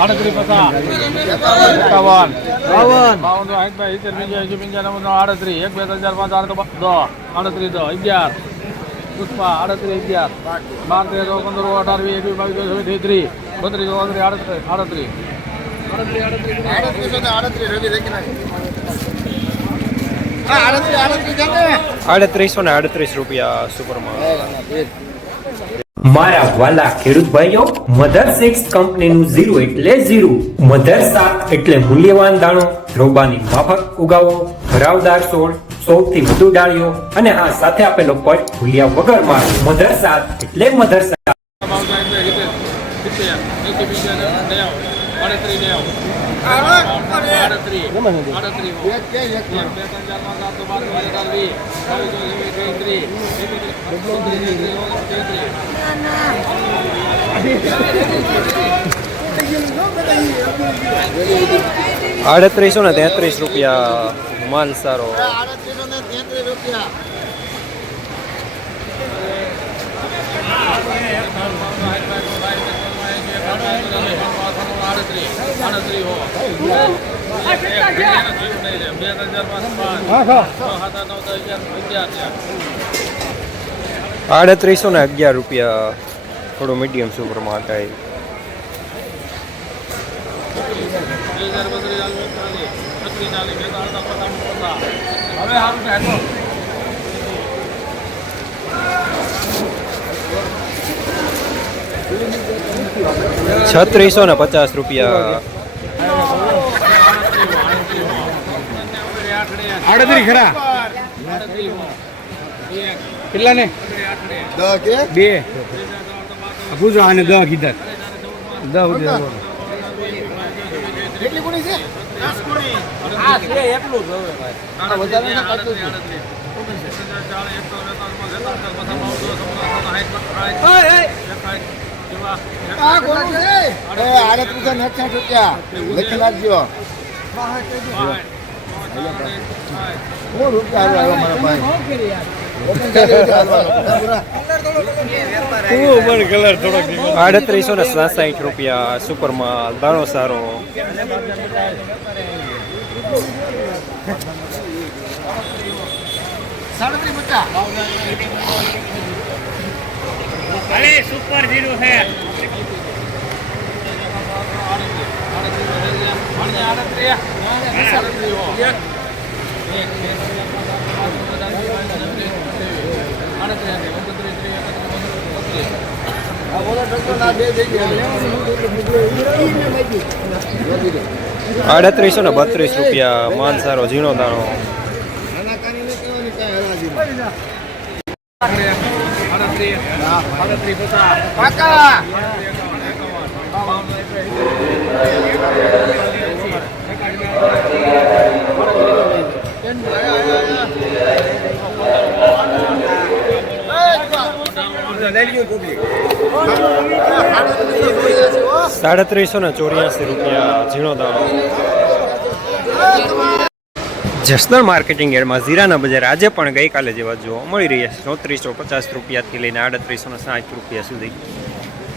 આડત્રીસ પચાસ એકાવન બાવન બાવન સાઠ બાઈ સિત્તેર પંચ્યાસી પંચાણું આડત્રીસ એક બે ચાર પાંચ આઠ દસ આડત્રીસ. દસ અગિયાર પુષ્પા આડત્રીસ અગિયાર બાર તેર પંદર અઢાર વીસ એકવીસ બાવીસ ચોવીસ ત્રીસ બત્રીસ ચોત્રીસ આડત્રીસ આડત્રીસ આડત્રીસો ને આડત્રીસ રૂપિયા સુપરમાં મારા વાલા ખેડૂત ભાઈઓ મધર સિક્સ કંપનીનું ઝીરો એટલે ઝીરો. મધર સાત એટલે મૂલ્યવાન દાણો, રોબાની માફક ઉગાવો, ભરાવદાર છોડ સૌથી વધુ ડાળીઓ, અને હા, સાથે આપેલો પટ ભૂલ્યા વગર મારો. મધર સાત એટલે મધર સાત આડત્રીસો ને તેત્રીસ રૂપિયા માલ સારો. આડત્રીસો ને અગિયાર રૂપિયા થોડું મીડિયમ સુપરમાં થાય હવે છત્રીસો ને પચાસ રૂપિયા આડત્રી ખરા. કેટલા ને બે. પૂછો આને દહ કીધા. દહ સુધી લખી નાખજો. હું રૂપિયા આવ્યો મારા આડત્રીસો ને સાસઠ રૂપિયા સુપરમાં દાણો સારો. સુપર પચાસ આ બોલો ડોક્ટર ના બત્રીસ રૂપિયા માનસારો ઝીણો દાણો. નાના સાડત્રીસો ને ચોર્યાસી રૂપિયા ઝીણો દાણો. જસનલ માર્કેટિંગ એડમાં જીરાના બજાર આજે પણ ગઈકાલે જેવા જોવા મળી રહ્યા છે. ચોત્રીસો પચાસ રૂપિયાથી લઈને આડત્રીસો ને સાઠ રૂપિયા સુધી.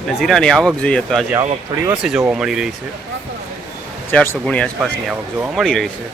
અને જીરાની આવક જોઈએ તો આજે આવક થોડી ઓછી જોવા મળી રહી છે. ચારસો ગુણી આસપાસની આવક જોવા મળી રહી છે.